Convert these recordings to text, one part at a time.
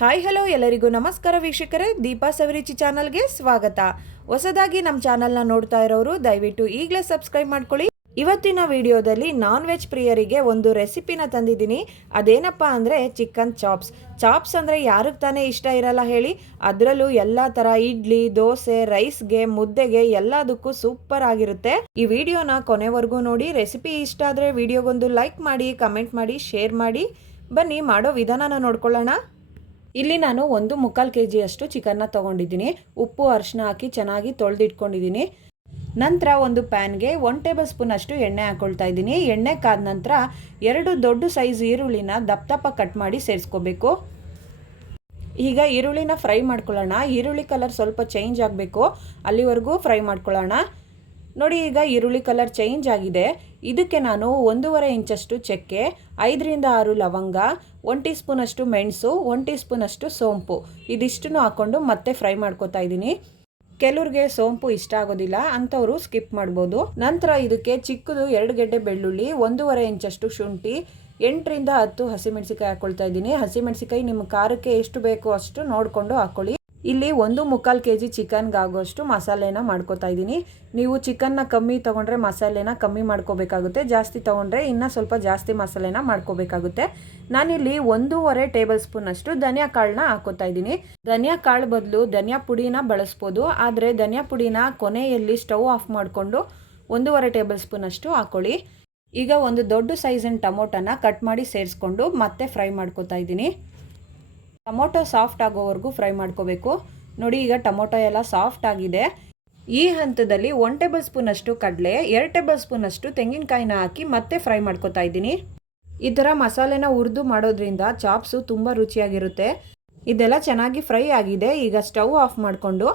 Hi hello ಎಲ್ಲರಿಗೂ ನಮಸ್ಕಾರ ವೀಕ್ಷಕರೇ, ದೀಪಾ ಸವಿರುಚಿ ಚಾನಲ್ಗೆ ಸ್ವಾಗತ. ಹೊಸದಾಗಿ ನಮ್ಮ ಚಾನಲ್ನ ನೋಡ್ತಾ ಇರೋರು ದಯವಿಟ್ಟು ಈಗಲೇ ಸಬ್ಸ್ಕ್ರೈಬ್ ಮಾಡ್ಕೊಳ್ಳಿ. ಇವತ್ತಿನ ವಿಡಿಯೋದಲ್ಲಿ ನಾನ್ ವೆಜ್ ಪ್ರಿಯರಿಗೆ ಒಂದು ರೆಸಿಪಿನ ತಂದಿದ್ದೀನಿ. ಅದೇನಪ್ಪ ಅಂದರೆ ಚಿಕನ್ ಚಾಪ್ಸ್ ಅಂದರೆ ಯಾರಿಗೆ ತಾನೇ ಇಷ್ಟ ಇರಲ್ಲ ಹೇಳಿ. ಅದರಲ್ಲೂ ಎಲ್ಲ ಥರ ಇಡ್ಲಿ, ದೋಸೆ, ರೈಸ್ಗೆ, ಮುದ್ದೆಗೆ ಎಲ್ಲದಕ್ಕೂ ಸೂಪರ್ ಆಗಿರುತ್ತೆ. ಈ ವಿಡಿಯೋನ ಕೊನೆವರೆಗೂ ನೋಡಿ. ರೆಸಿಪಿ ಇಷ್ಟ ಆದರೆ ವಿಡಿಯೋಗೊಂದು ಲೈಕ್ ಮಾಡಿ, ಕಮೆಂಟ್ ಮಾಡಿ, ಶೇರ್ ಮಾಡಿ. ಬನ್ನಿ ಮಾಡೋ ವಿಧಾನನ ನೋಡ್ಕೊಳ್ಳೋಣ. ಇಲ್ಲಿ ನಾನು 1.25 kg ಅಷ್ಟು ಚಿಕನ್ನ ತೊಗೊಂಡಿದ್ದೀನಿ. ಉಪ್ಪು ಅರಿಶಿನ ಹಾಕಿ ಚೆನ್ನಾಗಿ ತೊಳೆದಿಟ್ಕೊಂಡಿದ್ದೀನಿ. ನಂತರ ಒಂದು ಪ್ಯಾನ್ಗೆ 1 ಟೇಬಲ್ ಸ್ಪೂನ್ ಅಷ್ಟು ಎಣ್ಣೆ ಹಾಕ್ಕೊಳ್ತಾ ಇದ್ದೀನಿ. ಎಣ್ಣೆ ಕಾದ ನಂತರ 2 ದೊಡ್ಡ ಸೈಜ್ ಈರುಳ್ಳಿನ ದಪ್ಪ ಕಟ್ ಮಾಡಿ ಸೇರಿಸ್ಕೋಬೇಕು. ಈಗ ಈರುಳ್ಳಿನ ಫ್ರೈ ಮಾಡ್ಕೊಳ್ಳೋಣ. ಈರುಳ್ಳಿ ಕಲರ್ ಸ್ವಲ್ಪ ಚೇಂಜ್ ಆಗಬೇಕು, ಅಲ್ಲಿವರೆಗೂ ಫ್ರೈ ಮಾಡ್ಕೊಳ್ಳೋಣ. ನೋಡಿ, ಈಗ ಈರುಳ್ಳಿ ಕಲರ್ ಚೇಂಜ್ ಆಗಿದೆ. ಇದಕ್ಕೆ ನಾನು 1.5 ಇಂಚಷ್ಟು ಚಕ್ಕೆ, 5ರಿಂದ 6 ಲವಂಗ, 1 ಟೀ ಸ್ಪೂನ್ ಅಷ್ಟು ಮೆಣಸು, 1 ಟೀ ಸ್ಪೂನ್ ಅಷ್ಟು ಸೋಂಪು ಇದಿಷ್ಟನ್ನು ಹಾಕ್ಕೊಂಡು ಮತ್ತೆ ಫ್ರೈ ಮಾಡ್ಕೊತಾ ಇದ್ದೀನಿ. ಕೆಲವ್ರಿಗೆ ಸೋಂಪು ಇಷ್ಟ ಆಗೋದಿಲ್ಲ, ಅಂಥವರು ಸ್ಕಿಪ್ ಮಾಡ್ಬೋದು. ನಂತರ ಇದಕ್ಕೆ ಚಿಕ್ಕದು 2 ಗೆಡ್ಡೆ ಬೆಳ್ಳುಳ್ಳಿ, 1.5 ಇಂಚಷ್ಟು ಶುಂಠಿ, 8ರಿಂದ 10 ಹಸಿಮೆಣಸಿಕಾಯಿ ಹಾಕ್ಕೊಳ್ತಾ ಇದ್ದೀನಿ. ಹಸಿಮೆಣಸಿಕಾಯಿ ನಿಮ್ಮ ಖಾರಕ್ಕೆ ಎಷ್ಟು ಬೇಕೋ ಅಷ್ಟು ನೋಡಿಕೊಂಡು ಹಾಕ್ಕೊಳ್ಳಿ. ಇಲ್ಲಿ 1.25 kg ಚಿಕನ್ಗೆ ಆಗೋಷ್ಟು ಮಸಾಲೆನ ಮಾಡ್ಕೋತಾ ಇದ್ದೀನಿ. ನೀವು ಚಿಕನ್ನ ಕಮ್ಮಿ ತೊಗೊಂಡ್ರೆ ಮಸಾಲೆನ ಕಮ್ಮಿ ಮಾಡ್ಕೋಬೇಕಾಗುತ್ತೆ, ಜಾಸ್ತಿ ತೊಗೊಂಡ್ರೆ ಇನ್ನೂ ಸ್ವಲ್ಪ ಜಾಸ್ತಿ ಮಸಾಲೆನ ಮಾಡ್ಕೋಬೇಕಾಗುತ್ತೆ. ನಾನಿಲ್ಲಿ 1.5 ಟೇಬಲ್ ಸ್ಪೂನ್ ಅಷ್ಟು ಧನಿಯಾ ಕಾಳನ್ನ ಹಾಕೋತಾ ಇದ್ದೀನಿ. ಧನಿಯಾ ಕಾಳು ಬದಲು ಧನಿಯಾ ಪುಡಿನ ಬಳಸ್ಬೋದು, ಆದರೆ ಧನಿಯಾ ಪುಡಿನ ಕೊನೆಯಲ್ಲಿ ಸ್ಟವ್ ಆಫ್ ಮಾಡಿಕೊಂಡು 1.5 ಟೇಬಲ್ ಸ್ಪೂನ್ ಅಷ್ಟು ಹಾಕ್ಕೊಳ್ಳಿ. ಈಗ ಒಂದು ದೊಡ್ಡ ಸೈಜಿನ ಟೊಮೊಟೊನ ಕಟ್ ಮಾಡಿ ಸೇರಿಸ್ಕೊಂಡು ಮತ್ತೆ ಫ್ರೈ ಮಾಡ್ಕೋತಾ ಇದ್ದೀನಿ. ಟೊಮೊಟೊ ಸಾಫ್ಟ್ ಆಗೋವರೆಗೂ ಫ್ರೈ ಮಾಡ್ಕೋಬೇಕು. ನೋಡಿ, ಈಗ ಟೊಮೊಟೊ ಎಲ್ಲ ಸಾಫ್ಟ್ ಆಗಿದೆ. ಈ ಹಂತದಲ್ಲಿ 1 ಟೇಬಲ್ ಸ್ಪೂನ್ ಅಷ್ಟು ಕಡಲೆ, 2 ಟೇಬಲ್ ಸ್ಪೂನ್ ಅಷ್ಟು ತೆಂಗಿನಕಾಯಿನ ಹಾಕಿ ಮತ್ತೆ ಫ್ರೈ ಮಾಡ್ಕೋತಾ ಇದ್ದೀನಿ. ಈ ಥರ ಮಸಾಲೆನ ಹುರಿದು ಮಾಡೋದ್ರಿಂದ ಚಾಪ್ಸು ತುಂಬ ರುಚಿಯಾಗಿರುತ್ತೆ. ಇದೆಲ್ಲ ಚೆನ್ನಾಗಿ ಫ್ರೈ ಆಗಿದೆ. ಈಗ ಸ್ಟವ್ ಆಫ್ ಮಾಡಿಕೊಂಡು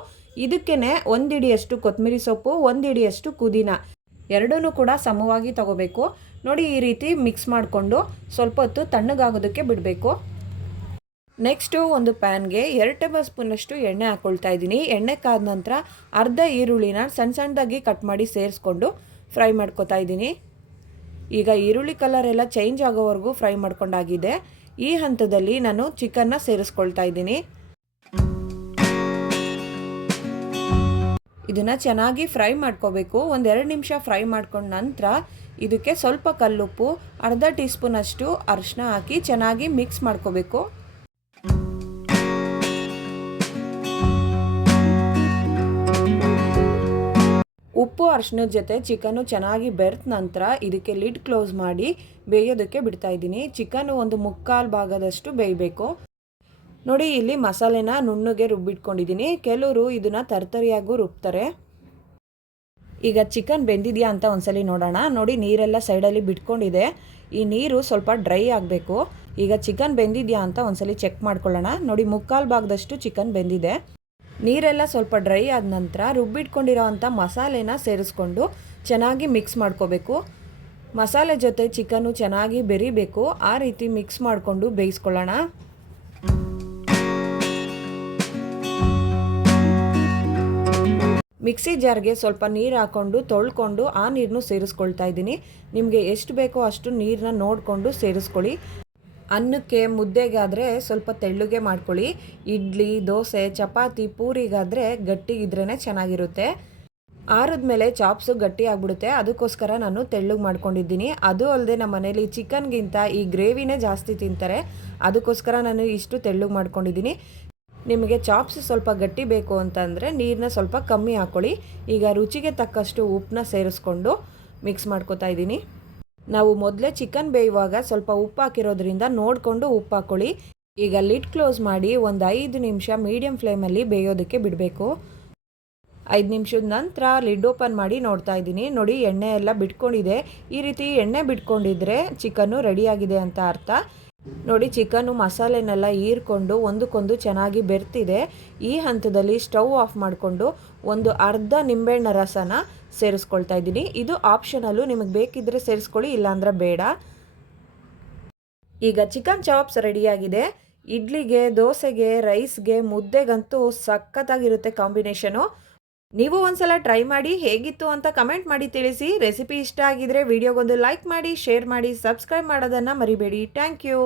ಇದಕ್ಕೇ 1 ಹಿಡಿಯಷ್ಟು ಕೊತ್ತಂಬರಿ ಸೊಪ್ಪು, 1 ಹಿಡಿಯಷ್ಟು ಪುದೀನ ಎರಡೂ ಕೂಡ ಸಮವಾಗಿ ತಗೋಬೇಕು. ನೋಡಿ, ಈ ರೀತಿ ಮಿಕ್ಸ್ ಮಾಡಿಕೊಂಡು ಸ್ವಲ್ಪ ಹೊತ್ತು ತಣ್ಣಗಾಗೋದಕ್ಕೆ ಬಿಡಬೇಕು. ನೆಕ್ಸ್ಟು ಒಂದು ಪ್ಯಾನ್ಗೆ 2 ಟೇಬಲ್ ಸ್ಪೂನಷ್ಟು ಎಣ್ಣೆ ಹಾಕ್ಕೊಳ್ತಾ ಇದ್ದೀನಿ. ಎಣ್ಣೆ ಕಾದ ನಂತರ ಅರ್ಧ ಈರುಳ್ಳಿನ ಸಣ್ಣದಾಗಿ ಕಟ್ ಮಾಡಿ ಸೇರಿಸ್ಕೊಂಡು ಫ್ರೈ ಮಾಡ್ಕೊತಾ ಇದ್ದೀನಿ. ಈಗ ಈರುಳ್ಳಿ ಕಲರ್ ಎಲ್ಲ ಚೇಂಜ್ ಆಗೋವರೆಗೂ ಫ್ರೈ ಮಾಡ್ಕೊಂಡಾಗಿದೆ. ಈ ಹಂತದಲ್ಲಿ ನಾನು ಚಿಕನ್ನ ಸೇರಿಸ್ಕೊಳ್ತಾ ಇದ್ದೀನಿ. ಇದನ್ನು ಚೆನ್ನಾಗಿ ಫ್ರೈ ಮಾಡ್ಕೋಬೇಕು. 1-2 ನಿಮಿಷ ಫ್ರೈ ಮಾಡ್ಕೊಂಡ ನಂತರ ಇದಕ್ಕೆ ಸ್ವಲ್ಪ ಕಲ್ಲುಪ್ಪು, ಅರ್ಧ ಟೀ ಸ್ಪೂನ್ ಅಷ್ಟು ಅರಿಶಿನ ಹಾಕಿ ಚೆನ್ನಾಗಿ ಮಿಕ್ಸ್ ಮಾಡ್ಕೋಬೇಕು. ಉಪ್ಪು ಅರಿಶಿನದ ಜೊತೆ ಚಿಕನ್ನು ಚೆನ್ನಾಗಿ ಬೆರೆತ ನಂತರ ಇದಕ್ಕೆ ಲಿಡ್ ಕ್ಲೋಸ್ ಮಾಡಿ ಬೇಯೋದಕ್ಕೆ ಬಿಡ್ತಾ ಇದ್ದೀನಿ. ಚಿಕನ್ನು ಒಂದು 1/4 ಭಾಗದಷ್ಟು ಬೇಯಬೇಕು. ನೋಡಿ, ಇಲ್ಲಿ ಮಸಾಲೆನ ನುಣ್ಣಗೆ ರುಬ್ಬಿಟ್ಕೊಂಡಿದ್ದೀನಿ. ಕೆಲವರು ಇದನ್ನು ತರ್ತರಿಯಾಗೂ ರುಬ್ತಾರೆ. ಈಗ ಚಿಕನ್ ಬೆಂದಿದೆಯಾ ಅಂತ ಒಂದ್ಸಲಿ ನೋಡೋಣ. ನೋಡಿ, ನೀರೆಲ್ಲ ಸೈಡಲ್ಲಿ ಬಿಟ್ಕೊಂಡಿದೆ. ಈ ನೀರು ಸ್ವಲ್ಪ ಡ್ರೈ ಆಗಬೇಕು. ಈಗ ಚಿಕನ್ ಬೆಂದಿದೆಯಾ ಅಂತ ಒಂದ್ಸಲಿ ಚೆಕ್ ಮಾಡ್ಕೊಳ್ಳೋಣ. ನೋಡಿ, 1/4 ಭಾಗದಷ್ಟು ಚಿಕನ್ ಬೆಂದಿದೆ. ನೀರೆಲ್ಲ ಸ್ವಲ್ಪ ಡ್ರೈ ಆದ ನಂತರ ರುಬ್ಬಿಟ್ಕೊಂಡಿರೋ ಅಂಥ ಮಸಾಲೆನ ಸೇರಿಸ್ಕೊಂಡು ಚೆನ್ನಾಗಿ ಮಿಕ್ಸ್ ಮಾಡ್ಕೋಬೇಕು. ಮಸಾಲೆ ಜೊತೆ ಚಿಕನ್ನು ಚೆನ್ನಾಗಿ ಬೆರಿಬೇಕು. ಆ ರೀತಿ ಮಿಕ್ಸ್ ಮಾಡಿಕೊಂಡು ಬೇಯಿಸ್ಕೊಳ್ಳೋಣ. ಮಿಕ್ಸಿ ಜಾರ್ಗೆ ಸ್ವಲ್ಪ ನೀರು ಹಾಕ್ಕೊಂಡು ತೊಳ್ಕೊಂಡು ಆ ನೀರನ್ನು ಸೇರಿಸ್ಕೊಳ್ತಾ ಇದ್ದೀನಿ. ನಿಮಗೆ ಎಷ್ಟು ಬೇಕೋ ಅಷ್ಟು ನೀರನ್ನ ನೋಡಿಕೊಂಡು ಸೇರಿಸ್ಕೊಳ್ಳಿ. ಅನ್ನಕ್ಕೆ, ಮುದ್ದೆಗಾದರೆ ಸ್ವಲ್ಪ ತೆಳ್ಳಗೆ ಮಾಡ್ಕೊಳ್ಳಿ. ಇಡ್ಲಿ, ದೋಸೆ, ಚಪಾತಿ, ಪೂರಿಗಾದರೆ ಗಟ್ಟಿಗಿದ್ರೇ ಚೆನ್ನಾಗಿರುತ್ತೆ. ಆರಿದ್ಮೇಲೆ ಚಾಪ್ಸು ಗಟ್ಟಿ ಆಗಿಬಿಡುತ್ತೆ. ಅದಕ್ಕೋಸ್ಕರ ನಾನು ತೆಳ್ಳಗೆ ಮಾಡ್ಕೊಂಡಿದ್ದೀನಿ. ಅದು ಅಲ್ಲದೆ ನಮ್ಮ ಮನೇಲಿ ಚಿಕನ್ಗಿಂತ ಈ ಗ್ರೇವಿನೇ ಜಾಸ್ತಿ ತಿಂತಾರೆ. ಅದಕ್ಕೋಸ್ಕರ ನಾನು ಇಷ್ಟು ತೆಳ್ಳಗೆ ಮಾಡ್ಕೊಂಡಿದ್ದೀನಿ. ನಿಮಗೆ ಚಾಪ್ಸ್ ಸ್ವಲ್ಪ ಗಟ್ಟಿ ಬೇಕು ಅಂತಂದರೆ ನೀರನ್ನ ಸ್ವಲ್ಪ ಕಮ್ಮಿ ಹಾಕ್ಕೊಳ್ಳಿ. ಈಗ ರುಚಿಗೆ ತಕ್ಕಷ್ಟು ಉಪ್ಪನ್ನ ಸೇರಿಸ್ಕೊಂಡು ಮಿಕ್ಸ್ ಮಾಡ್ಕೊತಾ ಇದ್ದೀನಿ. ನಾವು ಮೊದಲೇ ಚಿಕನ್ ಬೇಯುವಾಗ ಸ್ವಲ್ಪ ಉಪ್ಪು ಹಾಕಿರೋದ್ರಿಂದ ನೋಡಿಕೊಂಡು ಉಪ್ಪು ಹಾಕ್ಕೊಳ್ಳಿ. ಈಗ ಲಿಡ್ ಕ್ಲೋಸ್ ಮಾಡಿ ಒಂದು 5 ನಿಮಿಷ ಮೀಡಿಯಮ್ ಫ್ಲೇಮಲ್ಲಿ ಬೇಯೋದಕ್ಕೆ ಬಿಡಬೇಕು. 5 ನಿಮಿಷದ ನಂತರ ಲಿಡ್ ಓಪನ್ ಮಾಡಿ ನೋಡ್ತಾ ಇದ್ದೀನಿ. ನೋಡಿ, ಎಣ್ಣೆ ಎಲ್ಲ ಬಿಟ್ಕೊಂಡಿದೆ. ಈ ರೀತಿ ಎಣ್ಣೆ ಬಿಟ್ಕೊಂಡಿದ್ರೆ ಚಿಕನ್ನು ರೆಡಿಯಾಗಿದೆ ಅಂತ ಅರ್ಥ. ನೋಡಿ, ಚಿಕನ್ನು ಮಸಾಲೆನೆಲ್ಲ ಹೀರ್ಕೊಂಡು ಒಂದಕ್ಕೊಂದು ಚೆನ್ನಾಗಿ ಬೆರ್ತಿದೆ. ಈ ಹಂತದಲ್ಲಿ ಸ್ಟವ್ ಆಫ್ ಮಾಡಿಕೊಂಡು ಒಂದು ಅರ್ಧ ನಿಂಬೆಹಣ್ಣ ರಸನ ಸೇರಿಸ್ಕೊಳ್ತಾ ಇದ್ದೀನಿ. ಇದು ಆಪ್ಷನಲ್ಲು, ನಿಮಗೆ ಬೇಕಿದ್ದರೆ ಸೇರಿಸ್ಕೊಳ್ಳಿ, ಇಲ್ಲಾಂದರೆ ಬೇಡ. ಈಗ ಚಿಕನ್ ಚಾಪ್ಸ್ ರೆಡಿಯಾಗಿದೆ. ಇಡ್ಲಿಗೆ, ದೋಸೆಗೆ, ರೈಸ್ಗೆ, ಮುದ್ದೆಗಂತೂ ಸಖತ್ತಾಗಿರುತ್ತೆ ಕಾಂಬಿನೇಷನು. ನೀವು ಒಂದ್ಸಲ ಟ್ರೈ ಮಾಡಿ, ಹೇಗಿತ್ತು ಅಂತ ಕಮೆಂಟ್ ಮಾಡಿ ತಿಳಿಸಿ. ರೆಸಿಪಿ ಇಷ್ಟ ಆಗಿದ್ರೆ ವಿಡಿಯೋಗೊಂದು ಲೈಕ್ ಮಾಡಿ, ಶೇರ್ ಮಾಡಿ, ಸಬ್ಸ್ಕ್ರೈಬ್ ಮಾಡೋದನ್ನು ಮರಿಬೇಡಿ. Thank you.